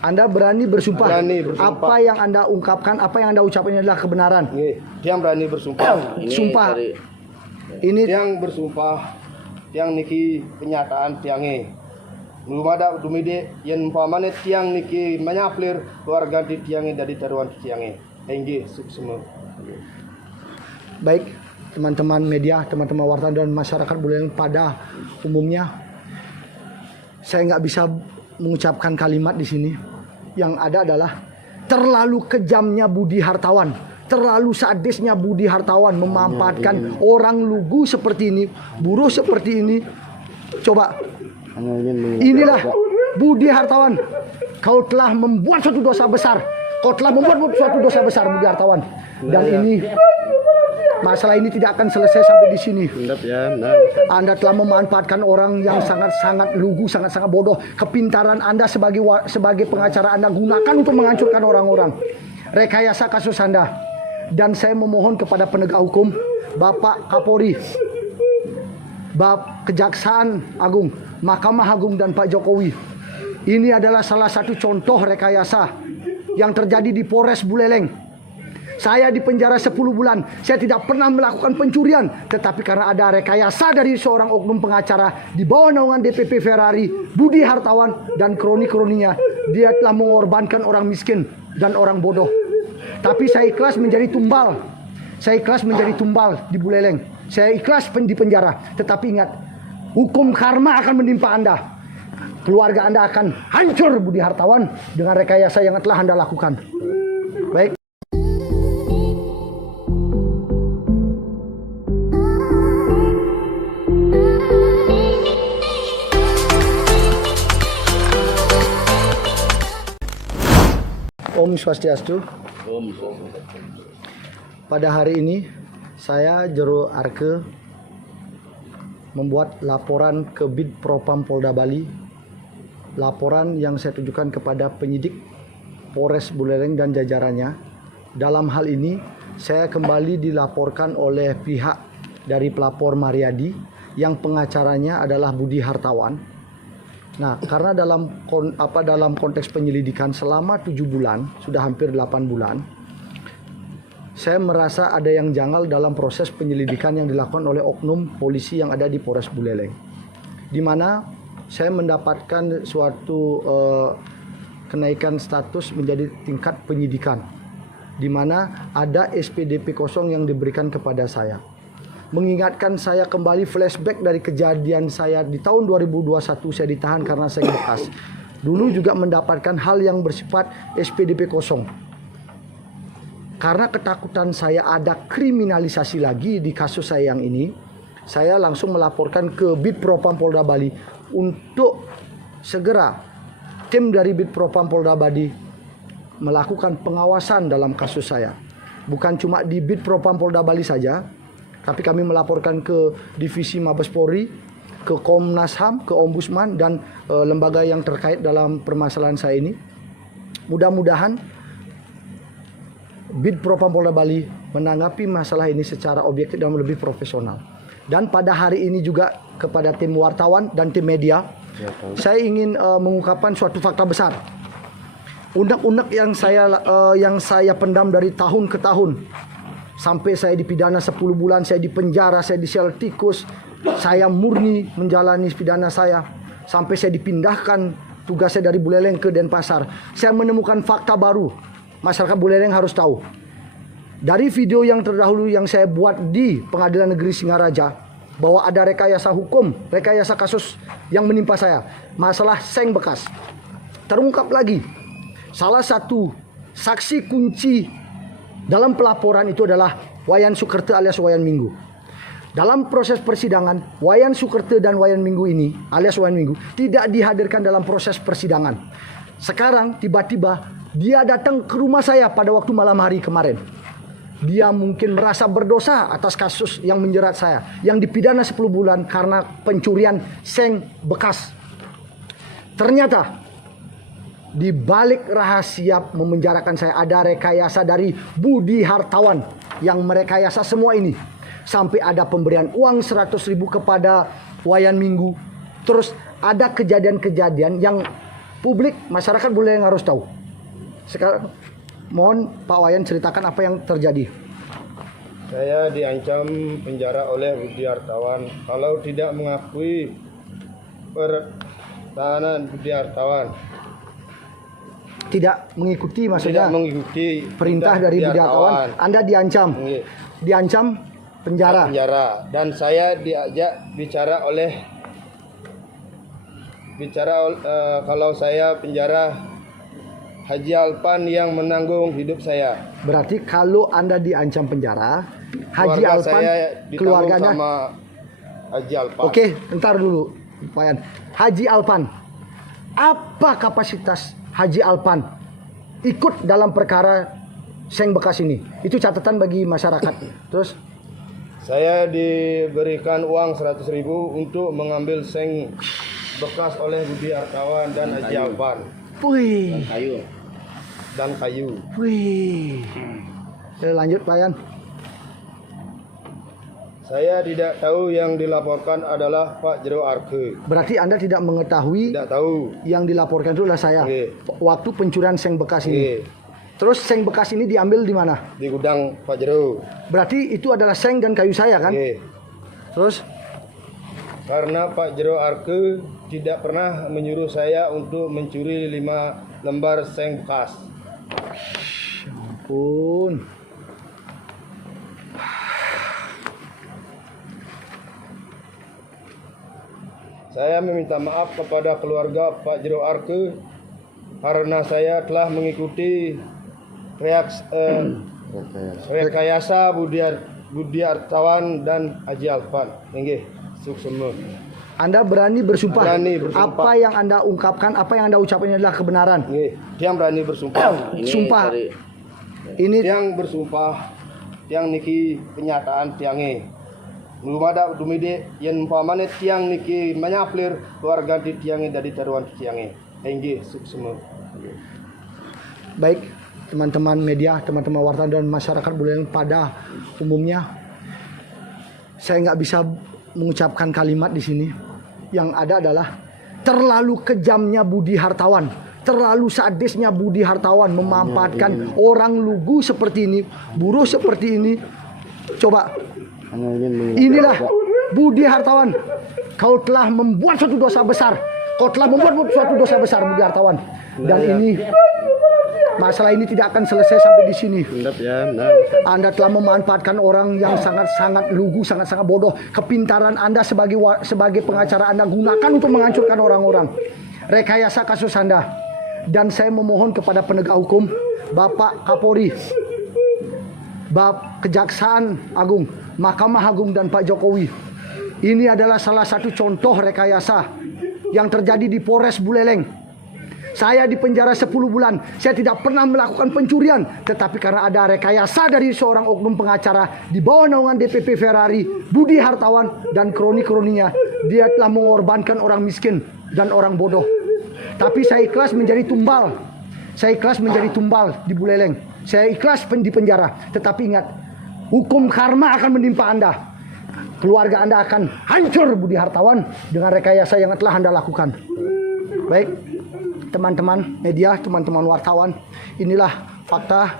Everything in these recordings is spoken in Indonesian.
Anda berani bersumpah. Berani bersumpah. Apa yang Anda ungkapkan, apa yang Anda ucapkan ini adalah kebenaran. Tiang berani bersumpah. Sumpah. Ini Tiang bersumpah. Tiang niki penyataan tiangnya. Belum ada dumide yang umpamanya tiang niki menyaplir keluarga di tiangnya dari taruhan tiangnya. Hingga semua. baik teman-teman media, teman-teman wartawan dan masyarakat Buleleng pada umumnya, saya nggak bisa mengucapkan kalimat di sini. Yang ada adalah terlalu kejamnya budi hartawan, terlalu sadisnya budi hartawan memanfaatkan orang lugu seperti ini, buruh seperti ini. Coba, inilah budi hartawan. Kau telah membuat suatu dosa besar. Kau telah membuat suatu dosa besar, budi hartawan. Dan ini masalah ini tidak akan selesai sampai di sini. Anda telah memanfaatkan orang yang sangat-sangat lugu, sangat-sangat bodoh. Kepintaran Anda sebagai pengacara Anda gunakan untuk menghancurkan orang-orang. Rekayasa kasus Anda. Dan saya memohon kepada penegak hukum, Bapak Kapolri, Kejaksaan Agung, Mahkamah Agung dan Pak Jokowi. Ini adalah salah satu contoh rekayasa yang terjadi di Polres Buleleng. Saya dipenjara 10 bulan. Saya tidak pernah melakukan pencurian. Tetapi karena ada rekayasa dari seorang oknum pengacara di bawah naungan DPP Ferrari, Budi Hartawan, dan kroni-kroninya, dia telah mengorbankan orang miskin dan orang bodoh. Tapi saya ikhlas menjadi tumbal. Saya ikhlas menjadi tumbal di Buleleng. Saya ikhlas di penjara. Tetapi ingat, hukum karma akan menimpa Anda. Keluarga Anda akan hancur, Budi Hartawan, dengan rekayasa yang telah Anda lakukan. Baik. Om Swastiastu. Pada hari ini saya Jero Arke membuat laporan ke Bid Propam Polda Bali. Laporan yang saya tujukan kepada penyidik Polres Buleleng dan jajarannya. Dalam hal ini saya kembali dilaporkan oleh pihak dari pelapor Mariadi yang pengacaranya adalah Budi Hartawan. Nah, karena dalam konteks penyelidikan selama 7 bulan, sudah hampir 8 bulan, saya merasa ada yang janggal dalam proses penyelidikan yang dilakukan oleh oknum polisi yang ada di Polres Buleleng. Di mana saya mendapatkan suatu kenaikan status menjadi tingkat penyidikan. Di mana ada SPDP kosong yang diberikan kepada saya. Mengingatkan saya kembali flashback dari kejadian saya di tahun 2021 saya ditahan karena saya bekas. Dulu juga mendapatkan hal yang bersifat SPDP kosong. Karena ketakutan saya ada kriminalisasi lagi di kasus saya yang ini, saya langsung melaporkan ke Bid Propam Polda Bali untuk segera tim dari Bid Propam Polda Bali melakukan pengawasan dalam kasus saya. Bukan cuma di Bid Propam Polda Bali saja, tapi kami melaporkan ke Divisi Mabes Polri, ke Komnas HAM, ke Ombudsman, dan lembaga yang terkait dalam permasalahan saya ini. Mudah-mudahan Bid Propam Polda Bali menanggapi masalah ini secara objektif dan lebih profesional. Dan pada hari ini juga kepada tim wartawan dan tim media, saya ingin mengungkapkan suatu fakta besar. Unek-unek yang saya pendam dari tahun ke tahun, sampai saya dipidana 10 bulan, saya dipenjara, saya di sel tikus, saya murni menjalani pidana saya, sampai saya dipindahkan tugasnya dari Buleleng ke Denpasar. Saya menemukan fakta baru. Masyarakat Buleleng harus tahu. Dari video yang terdahulu yang saya buat di Pengadilan Negeri Singaraja, bahwa ada rekayasa hukum, rekayasa kasus yang menimpa saya, masalah seng bekas. Terungkap lagi, salah satu saksi kunci dalam pelaporan itu adalah Wayan Sukerte alias Wayan Minggu. Dalam proses persidangan, Wayan Sukerte dan Wayan Minggu ini alias Wayan Minggu tidak dihadirkan dalam proses persidangan. Sekarang tiba-tiba dia datang ke rumah saya pada waktu malam hari kemarin. Dia mungkin merasa berdosa atas kasus yang menjerat saya, yang dipidana 10 bulan karena pencurian seng bekas. Ternyata di balik rahasia memenjarakan saya ada rekayasa dari Budi Hartawan yang merekayasa semua ini. Sampai ada pemberian uang 100.000 kepada Wayan Minggu. Terus ada kejadian-kejadian yang publik, masyarakat Buleleng harus tahu. Sekarang mohon Pak Wayan ceritakan apa yang terjadi. Saya diancam penjara oleh Budi Hartawan kalau tidak mengakui pertahanan Budi Hartawan. Tidak mengikuti maksudnya Tidak mengikuti perintah dari Budi Hartawan. Anda diancam. Nggih. Diancam penjara. Dan saya diajak kalau saya penjara Haji Alpan yang menanggung hidup saya. Berarti kalau Anda diancam penjara, Haji Keluarga Alpan saya ditanggung keluarganya. sama Haji Alpan. Oke, entar dulu, Pak Yan. Haji Alpan, apa kapasitas Haji Alpan ikut dalam perkara seng bekas ini? Itu catatan bagi masyarakat. Terus Saya diberikan uang 100.000 untuk mengambil seng bekas oleh Budi Hartawan dan Haji Alpan wih, dan kayu. wih. Lanjut Pak Yan. Saya tidak tahu yang dilaporkan adalah Pak Jero Arke. Berarti Anda tidak mengetahui Tidak tahu. yang dilaporkan itu adalah saya. Oke. Waktu pencurian seng bekas ini. Oke. Terus seng bekas ini diambil di mana? Di gudang Pak Jero. Berarti itu adalah seng dan kayu saya kan? Oke. Terus Karena Pak Jero Arke tidak pernah menyuruh saya untuk mencuri 5 lembar seng bekas. pun. Saya meminta maaf kepada keluarga Pak Jero Arke karena saya telah mengikuti rekayasa Budi Hartawan dan Haji Alpan. Nggih, suksema. Anda berani bersumpah. Berani bersumpah. Apa yang Anda ungkapkan, apa yang Anda ucapkan ini adalah kebenaran. Nggih, tiang berani bersumpah. Sumpah. Ini Tiang bersumpah, tiang niki kenyataan tiange. Belum ada dumide yang umpamane tiang niki menyaplir keluarga di tiange dari taruhan tiange. Nggih, suksema. baik teman-teman media, teman-teman wartawan dan masyarakat Buleleng pada umumnya, saya nggak bisa mengucapkan kalimat di sini. Yang ada adalah terlalu kejamnya Budi Hartawan, terlalu sadisnya Budi Hartawan memanfaatkan orang lugu seperti ini, buruh seperti ini. Coba, inilah Budi Hartawan. Kau telah membuat suatu dosa besar. Kau telah membuat suatu dosa besar, Budi Hartawan. Dan ini masalah ini tidak akan selesai sampai di sini. Anda telah memanfaatkan orang yang sangat-sangat lugu, sangat-sangat bodoh. Kepintaran Anda sebagai pengacara Anda gunakan untuk menghancurkan orang-orang. Rekayasa kasus Anda. Dan saya memohon kepada penegak hukum, Bapak Kapolri, Kejaksaan Agung, Mahkamah Agung dan Pak Jokowi. Ini adalah salah satu contoh rekayasa yang terjadi di Polres Buleleng. Saya dipenjara 10 bulan. Saya tidak pernah melakukan pencurian. Tetapi karena ada rekayasa dari seorang oknum pengacara di bawah naungan DPP Ferrari, Budi Hartawan dan kroni-kroninya, dia telah mengorbankan orang miskin dan orang bodoh. Tapi saya ikhlas menjadi tumbal. Saya ikhlas menjadi tumbal di Buleleng. Saya ikhlas di penjara. Tetapi ingat, hukum karma akan menimpa Anda. Keluarga Anda akan hancur, Budi Hartawan, dengan rekayasa yang telah Anda lakukan. Baik, teman-teman media, teman-teman wartawan, inilah fakta.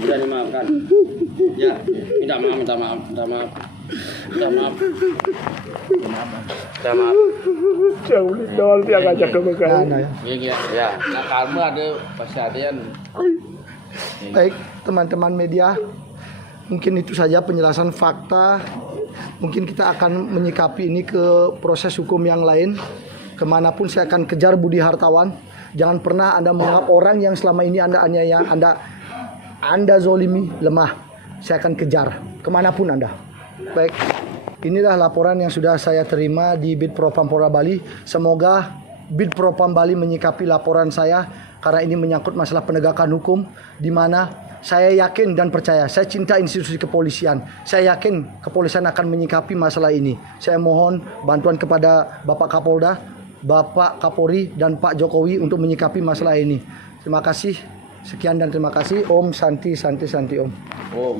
Sudah dimaafkan. Ya, minta maaf. Ya. Nah, kamu ada pasti ada yang. Baik, teman-teman media, mungkin itu saja penjelasan fakta. Mungkin kita akan menyikapi ini ke proses hukum yang lain. Kemanapun saya akan kejar Budi Hartawan. Jangan pernah Anda menganggap orang yang selama ini Anda aniaya, Anda zolimi, lemah. Saya akan kejar kemanapun Anda. Baik, inilah laporan yang sudah saya terima di Bid Propam Polda Bali. Semoga Bid Propam Bali menyikapi laporan saya, karena ini menyangkut masalah penegakan hukum, di mana saya yakin dan percaya, saya cinta institusi kepolisian. Saya yakin kepolisian akan menyikapi masalah ini. Saya mohon bantuan kepada Bapak Kapolda, Bapak Kapolri, dan Pak Jokowi untuk menyikapi masalah ini. Terima kasih. Sekian dan terima kasih. Om Santi Santi Santi Om. Om.